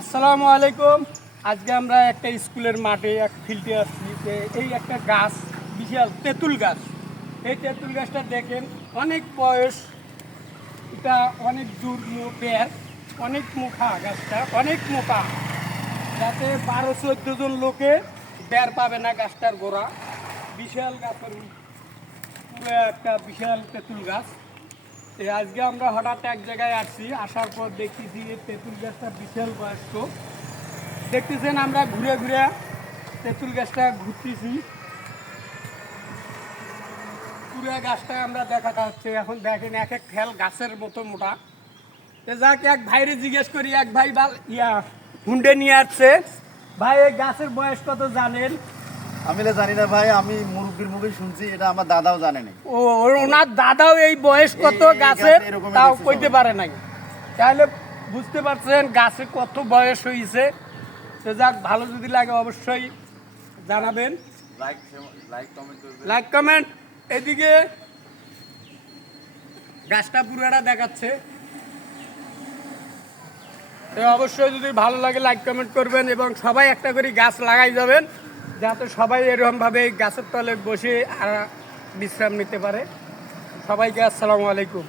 আসসালামু আলাইকুম। আজকে আমরা একটা স্কুলের মাঠে এক ফিল্ডে আসছি যে এই একটা গাছ, বিশাল তেঁতুল গাছ। এই তেঁতুল গাছটা দেখেন, অনেক বয়স, এটা অনেক দূর বের, অনেক মুখা গাছটা, অনেক মোটা, যাতে 12-14 জন লোকে বের পাবে না গাছটার গোড়া। বিশাল গাছের পুরো একটা বিশাল তেঁতুল গাছ। আজকে আমরা হঠাৎ এক জায়গায় আসছি, আসার পর দেখতেছি এই তেঁতুল গাছটা বিশাল বয়স্ক। দেখতেছেন আমরা ঘুরে ঘুরে তেঁতুল গাছটা ঘুরতেছি, পুরো গাছটা আমরা দেখাটা হচ্ছে। এখন দেখেন এক এক ফেল গাছের মতো মোটা। যাক, এক ভাইরে জিজ্ঞেস করি, এক ভাই হুন্ডে নিয়ে আসছে। ভাই, এই গাছের বয়স কত জানেন? আমি জানি না ভাই, আমি মুরব্বীর মুখে শুনছি, এটা আমার দাদাও জানে না। ও, ওনার দাদাও এই বয়স কত গাছের তাও কইতে পারে নাই। তাহলে বুঝতে পারছেন গাছে কত বয়স হয়েছে। তো যাক, ভালো যদি লাগে অবশ্যই জানাবেন, লাইক কমেন্ট। এদিকে গাছটা পুরোটা দেখাচ্ছে, তো অবশ্যই যদি ভালো লাগে লাইক কমেন্ট করবেন এবং সবাই একটা করে গাছ লাগাই যাবেন, যাতে সবাই এরকমভাবে গাছের তলে বসে আর বিশ্রাম নিতে পারে। সবাইকে আসসালামু আলাইকুম।